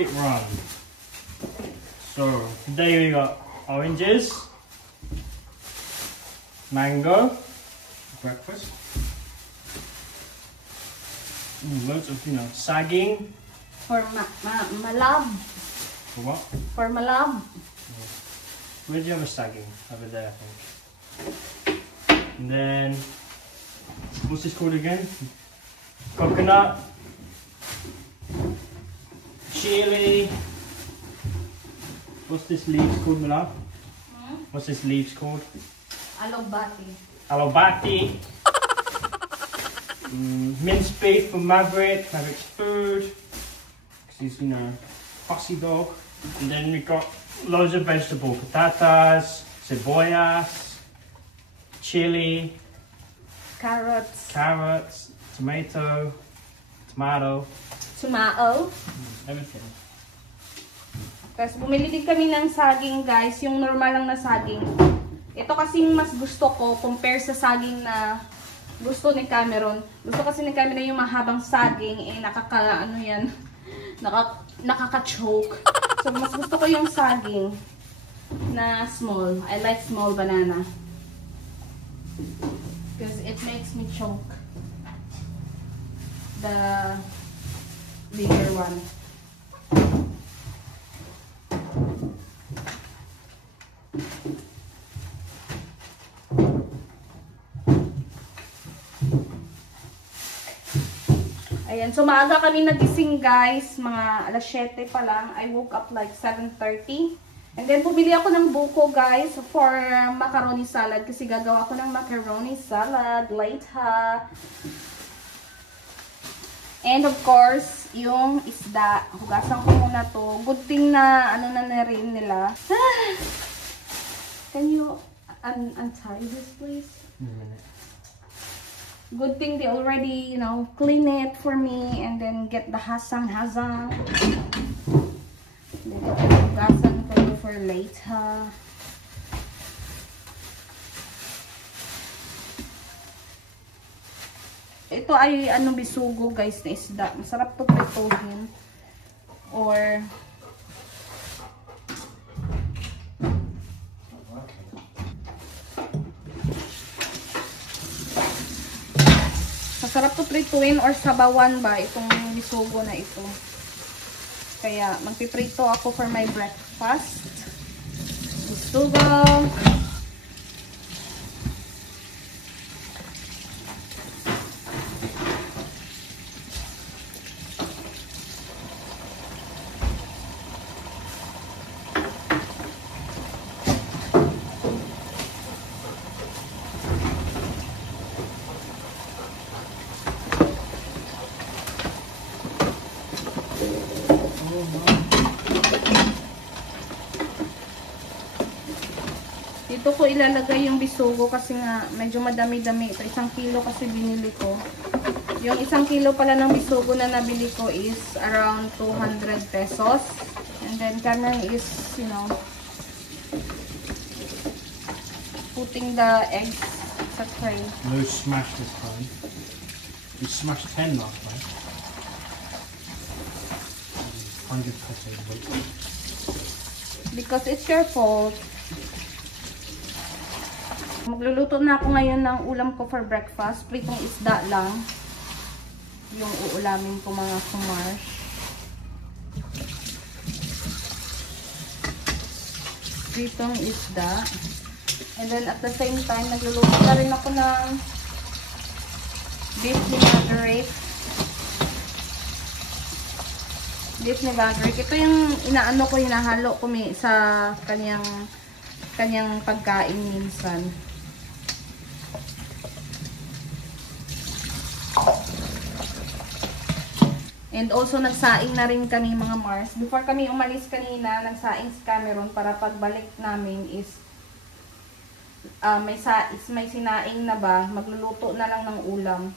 market run. So today we got oranges, mango, breakfast. Loads of, you know, sagging. For malab. For what? For malab. Where do you have a sagging? Over there, I think. And then, what's this called again? Coconut. Chili. What's this leaves called, Mila? What's this leaves called? Alobati. Alobati. Minced beef for Maverick. Maverick's food. Because he's, you know, fussy dog. And then we got loads of vegetable. Patatas, cebollas, chili. Carrots. Carrots, tomato. Everything. Tapos bumili din kami ng saging, guys. Yung normal lang na saging. Ito kasing mas gusto ko compare sa saging na gusto ni Cameron. Gusto kasi ni Cameron yung mahabang saging, eh nakaka-choke. So mas gusto ko yung saging na small. I like small banana. Because it makes me choke. The bigger one. Ayan, so maaga kami nagising, guys. Mga alas 7 pa lang. I woke up like 7:30. And then bumili ako ng buko, guys, for macaroni salad. Kasi gagawa ko ng macaroni salad later. And of course, yung isda. Hugasan ko muna to. Good thing na ano na rin nila. Can you untie this, please? Good thing they already, you know, clean it for me and then get the hasang. Hugasan ko for later. Ito ay bisugo, guys, na isda. Masarap to prituhin. Or masarap to prituin or sabawan ba itong bisugo na ito. Kaya magpiprito ako for my breakfast. Bisugo. Dito ko ilalagay yung bisugo kasi nga medyo madami-dami. Ito 1 kilo kasi binili ko. Yung 1 kilo pala ng bisugo na nabili ko is around 200 pesos. And then Cameron is, you know, putting the eggs sa tray. No smash this time. We smashed 10 last time. 100 pesos. Because it's your fault. Magluluto na ako ngayon ng ulam ko for breakfast. Pritong isda lang. Yung uulamin ko, mga kumarsh. Pritong isda. And then at the same time, nagluluto na rin ako ng beef vinaigre. Beef vinaigre. Ito yung inaano ko, hinahalo ko sa kanyang pagkain minsan. And also, nagsaing na rin kami, mga Mars. Before kami umalis kanina, nagsaing si Cameron para pagbalik namin is may sinaing na ba, magluluto na lang ng ulam.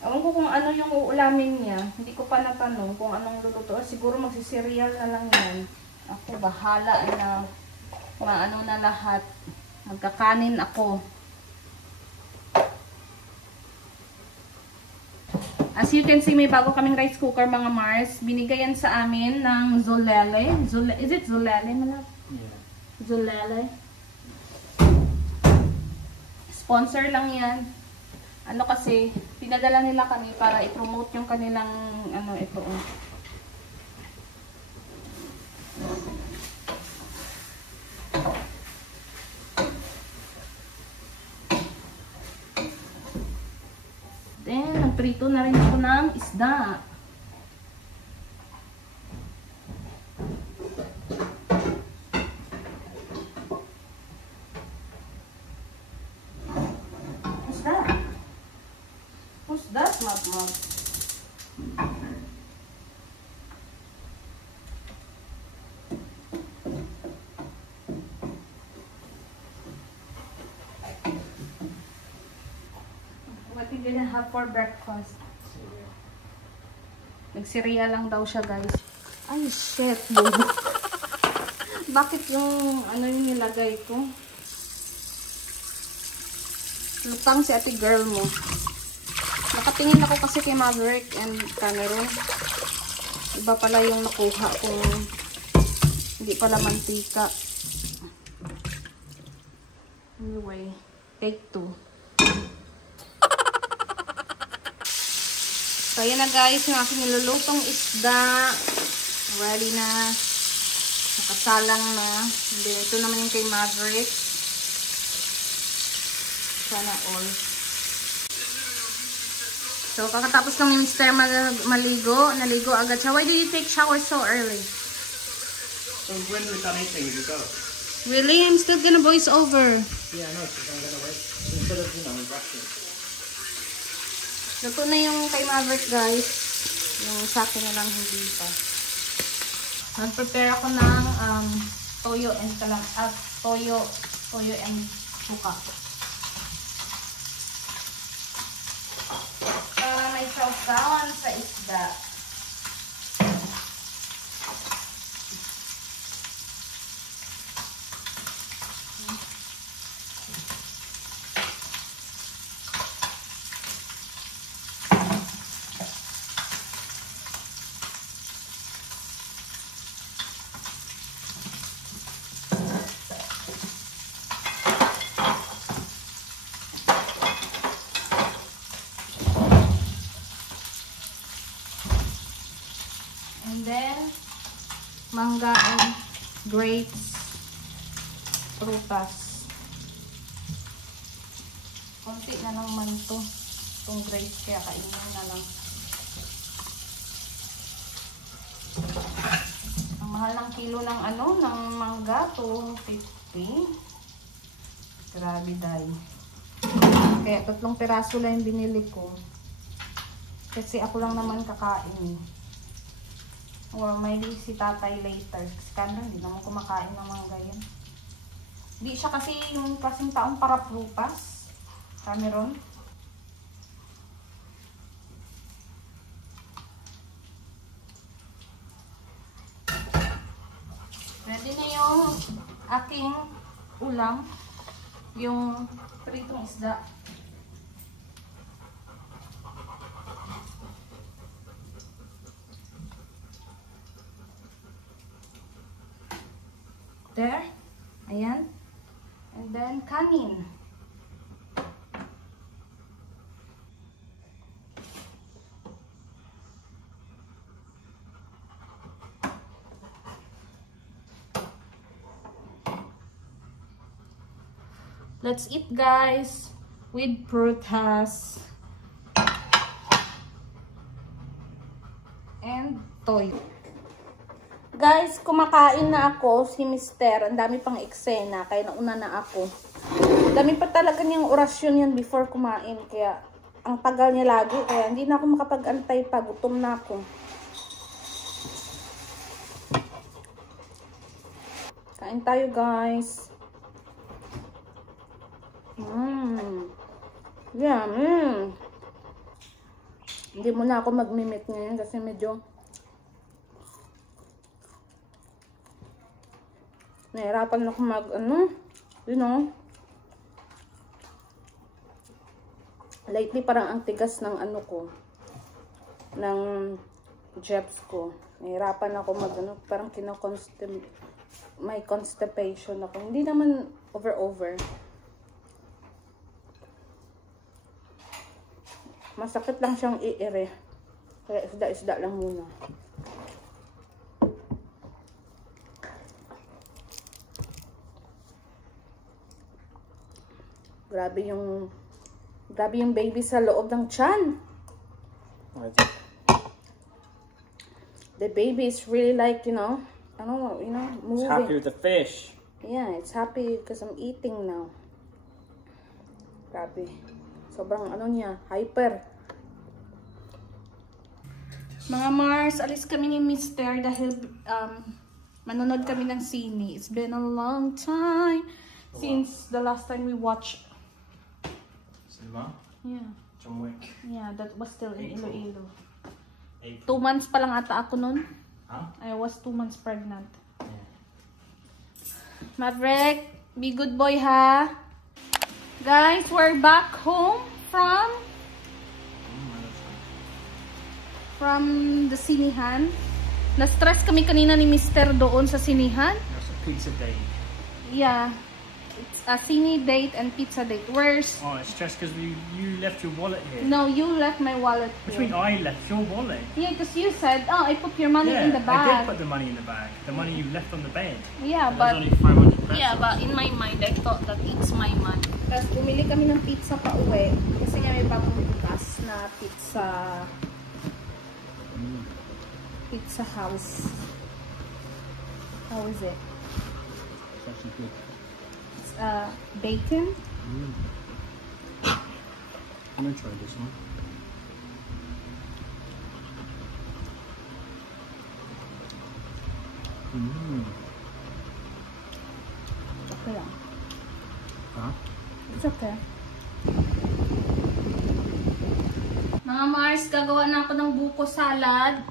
Ewan ko kung ano yung uulamin niya. Hindi ko pa natanong kung anong luluto. Siguro magsiserial na lang yan. Ako, bahala na maano na lahat. Magkakanin ako. As you can see, may bago kaming rice cooker, mga Mars. Binigay yan sa amin ng Zolele. Is it Zolele, malap? Yeah. Zolele. Sponsor lang yan. Ano kasi, pinadala nila kami para i-promote yung kanilang, ano, ito. Then, nagprito na rin ako ng isda. What's that? What's that, Mab? What you gonna have for breakfast? Nagsiria lang daw siya, guys. Ay, shit, dude. Bakit yung ano yung nilagay ko? Lutang si ate girl mo. Nakatingin ako kasi kay Maverick and Cameron. Iba pala yung nakuha kung hindi pala mantika. Anyway, take 2. So, ayan na guys, yung aking nilulutong isda. Ready na. Nakasalang na. And then, ito naman yung kay Maverick. Sana all. So, kakatapos lang yung Mr. maligo. Naligo agad siya. Why did you take shower so early? So when we're done eating, you go. Really? I'm still gonna voice over. Yeah, I know, because I'm gonna wait. Instead of, brushing. Luto na yung kay Maverick, guys. Yung sa akin na lang hindi pa. Nag-prepare ako ng toyo and toyo and suka. Para may sausawan sa isda. And then, mangga and grapes, prutas. Konti na naman to. Itong grapes, kaya kainin na lang. Ang mahal ng kilo ng ng mangga, 250. Grabe dahil. Kaya 3 piraso lang yung binili ko. Kasi ako lang naman kakain. Or maybe si tatay later. Kasi Cameron, hindi naman kumakain ng mga ganyan. Hindi siya kasi yung kasing taong para prutas. Cameron. Ready na yung aking ulam. Yung pritong isda. There. Ayan. And then, kanin. Let's eat, guys. With prutas. And toy. Guys, kumakain na ako, si Mister. Ang dami pang eksena, kaya nauna na ako. Dami pa talaga niyang orasyon yan before kumain. Kaya, ang tagal niya lagi. Kaya, hindi na ako makapag-antay pa. Gutom na ako. Kain tayo, guys. Yummy. Hindi muna ako mag-mimit ngayon kasi medyo nahirapan ako lately parang ang tigas ng ko. ng jebs ko. Nahirapan ako mag-ano, parang may constipation ako. Hindi naman over. Masakit lang siyang iire. Kaya isda-isda lang muna. Grabe yung baby sa loob ng tiyan. The baby is really like, moving. It's happy with the fish. Yeah, it's happy because I'm eating now. Grabe. Sobrang hyper. Mga Mars, alis kami ni Mister dahil manonood kami ng sine. It's been a long time since the last time we watched. Cinema? Yeah. John Wick. Yeah, that was still in Iloilo. 2 April. months pa lang ata ako nun. Huh? I was 2 months pregnant. Yeah. Maverick, be good boy ha. Guys, we're back home from the sinihan. Na-stress kami kanina ni Mister doon sa sinihan. That's a pizza date. Yeah. It's a cine date and pizza date. Where's... Oh, it's stressed because you left your wallet here. No, you left my wallet Which here. means I left your wallet. Yeah, because you said, oh, I put your money in the I did bag. put the money in the bag. The money you left on the bed. Yeah, But but... there's only 500 pesos. Yeah, but in my mind, I thought that it's my money. Tapos bumili kami ng pizza pa uwi. Kasi nga may bagong bukas na pizza... Pizza House. How is it? It's actually good. It's bacon. I'm gonna try this one. Okay lang. Huh? It's okay. Mga Mars, gagawa na ako ng buko salad.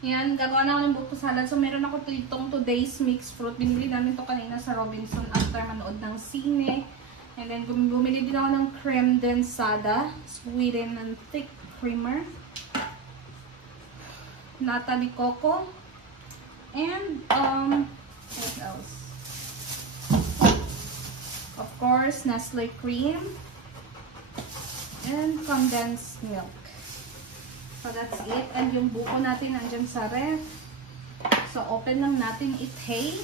Yan, gagawa na ako ng buko salad. So, meron ako itong today's mixed fruit. Binili namin to kanina sa Robinson after manood ng sine. And then, bumili din ako ng creme densada. Sweetened and thick creamer. Nata de coco. And, what else? Of course, Nestle cream. And condensed milk. So that's it. And yung buko natin nandyan sa ref. So open lang natin it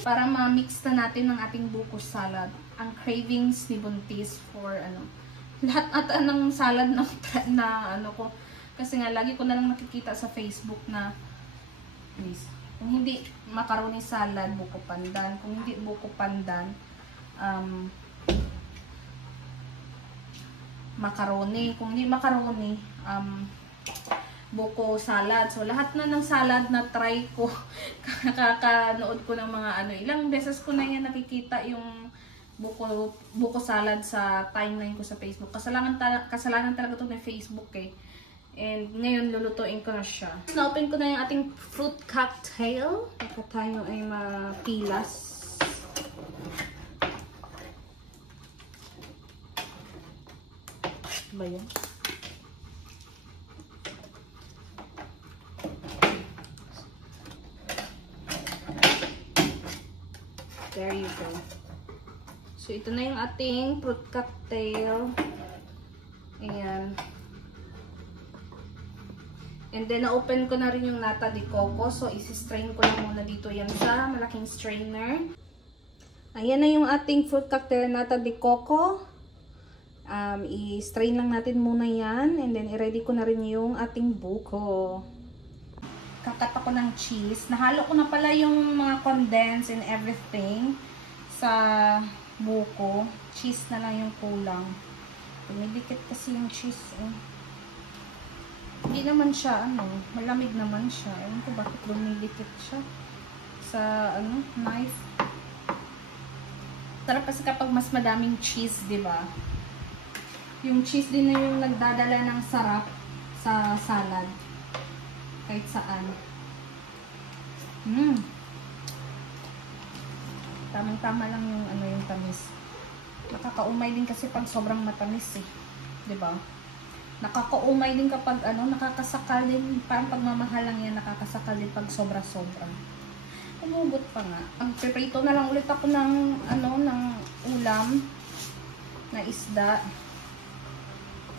para ma-mix na natin ng ating buko salad. Ang cravings ni Buntis for lahat ata ng salad na ko. Kasi nga lagi ko na lang nakikita sa Facebook na please, kung hindi macaroni salad, buko pandan. Kung hindi buko pandan, macaroni. Kung hindi macaroni, buko salad. So, lahat na ng salad na try ko. Kakanood ko ng mga ilang beses ko na yan nakikita yung buko salad sa timeline ko sa Facebook. Kasalanan talaga ito ng Facebook eh. And ngayon, lulutuin ko na siya. Na-open ko na yung ating fruit cocktail. Ito tayo ay mapilas. Ba yun? There you go. So, ito na yung ating fruit cocktail. Ayan. And then, na-open ko na rin yung nata de coco. So, isi-strain ko lang muna dito yan sa malaking strainer. Ayan na yung ating fruit cocktail nata de coco. I-strain lang natin muna yan. And then, i-ready ko na rin yung ating buko. Kakat ako ng cheese. Nahalo ko na pala yung mga condensed and everything sa buko. Cheese na lang yung kulang. Dumidikit kasi yung cheese. Hindi naman siya, malamig naman siya. Ewan ko bakit dumidikit siya sa, knife. Sarap kasi kapag mas madaming cheese, di ba? Yung cheese din na yung nagdadala ng sarap sa salad. Kahit saan. Tamang-tama lang yung yung tamis. Nakakaumay din kasi pag sobrang matamis eh. 'Di ba? Nakakaumay din kapag ano, nakakasakal din, parang pagmamahal lang yan, nakakasakal din pag sobra-sobra. Umugot pa nga. Magpiprito na lang ulit ako ng ano, ng ulam na isda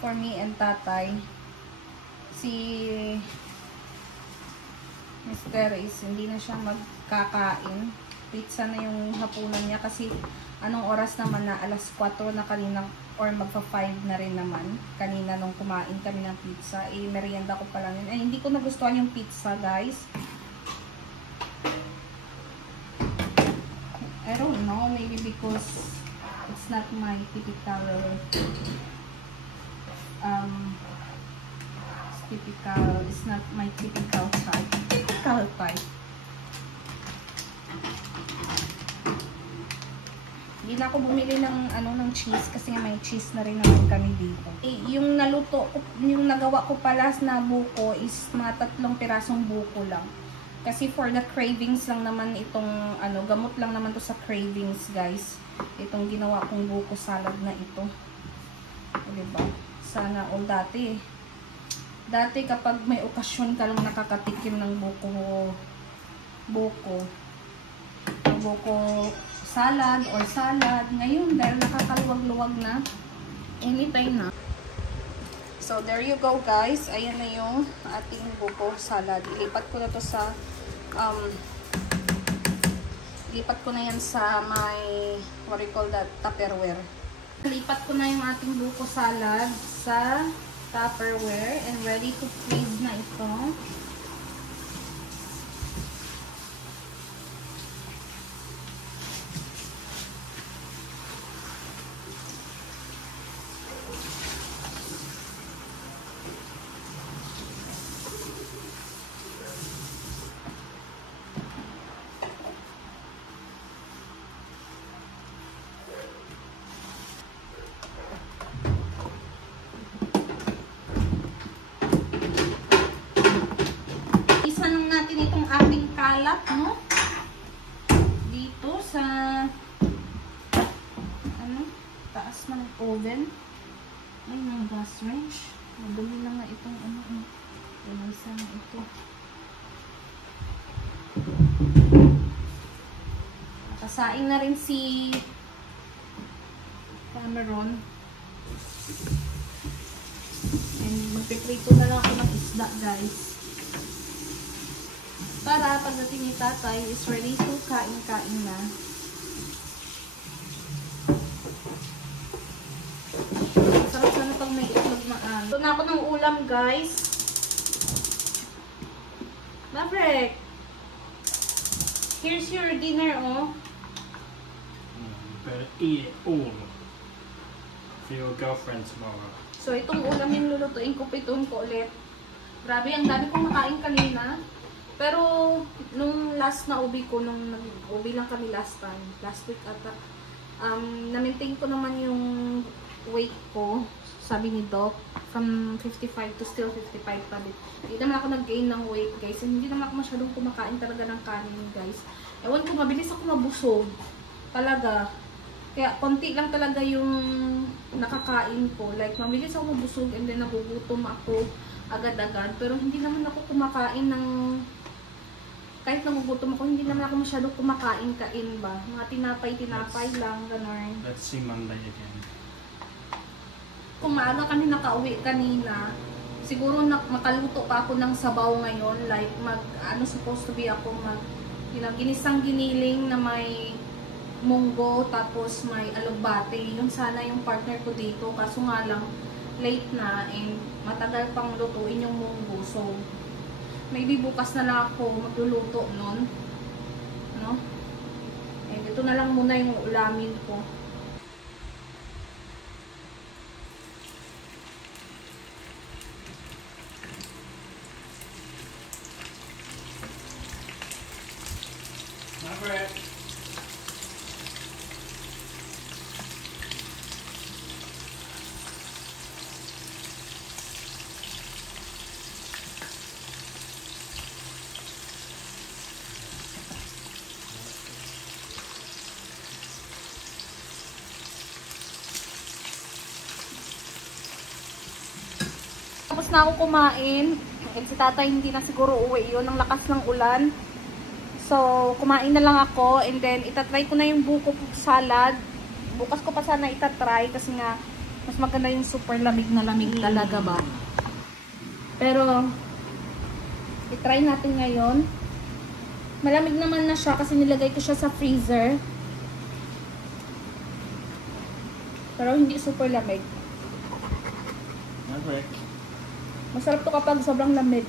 for me and tatay. Si Mr. is hindi na siya magkakain. Pizza na yung hapunan niya kasi anong oras naman na, alas 4 na kanina or magpa 5 na rin naman kanina nung kumain kami ng pizza. Eh, merienda ko pa lang yun. Eh, hindi ko nagustuhan yung pizza, guys. I don't know, maybe because it's not my typical it's not my typical type. Hindi na ako bumili ng ano, ng cheese kasi nga may cheese na rin naman kami dito. Eh, yung nagawa ko pala na buko is mga 3 pirasong buko lang. Kasi for the cravings lang naman itong ano, gamot lang naman to sa cravings, guys. Itong ginawa kong buko salad na ito. O, diba? Sana all dati kapag may okasyon ka lang nakakatikim ng buko salad or salad. Ngayon, dahil nakakaluwag-luwag na, anytime na. So, there you go, guys. Ayan na yung ating buko salad. Ilipat ko na to sa, ilipat ko na yan sa my, what do you call that, Tupperware. Ilipat ko na yung ating buko salad sa Tupperware and ready to freeze na ito. Kalat, no? Dito sa ano, taas ng oven. Ay, ng gas range. Madumi na nga itong ano, isa na ito. Nakasaing na rin si Cameron. And magpiprito na lang ako ng isda, guys. Para pagdating ni tatay is ready to kain-kain na. Sarap sana pag may itlog na ano. Ito na ako ng ulam, guys. Maverick! Here's your dinner, oh. You better eat it all for your girlfriend tomorrow. So, itong ulam yung lulutuin ko, pituin ko ulit. Grabe, ang dami kong nakain kanina. Pero, nung last na ubi ko, nung nag-ubi lang kami last week ata, na-maintain ko naman yung weight ko, sabi ni Doc, from 55 to still 55 pa din. Hindi naman ako nag-gain ng weight, guys. Hindi naman ako masyadong kumakain talaga ng kanin, guys. Ewan ko, mabilis ako mabusog. Talaga. Kaya, konti lang talaga yung nakakain ko. Like, mabilis ako mabusog and then nagugutom ako agad-agad. Pero, hindi naman ako kumakain ng kahit nagugutom ako, hindi naman ako masyado kumakain-kain ba. Mga tinapay lang, gano'n. Let's see Monday again. Kung maaga kami nakauwi kanina, siguro makaluto pa ako ng sabaw ngayon. Like, supposed to be ako ginisang giniling na may munggo, tapos may alugbate. Yun sana yung partner ko dito. Kaso nga lang, late na and matagal pang lutuin yung munggo. So, maybe bukas na lang ako magluluto nun. No? Eh, dito na lang muna yung ulamin ko. Margaret! tapos na ako kumain. And si tatay hindi na siguro uwi yun. Ang lakas ng ulan. So, kumain na lang ako. And then, itatry ko na yung buko salad. Bukas ko pa sana itatry. Kasi nga, mas maganda yung super lamig na lamig talaga ba. Pero, itry natin ngayon. Malamig naman na siya kasi nilagay ko siya sa freezer. Pero hindi super lamig. Maverick. Masarap to kapag sobrang lamig.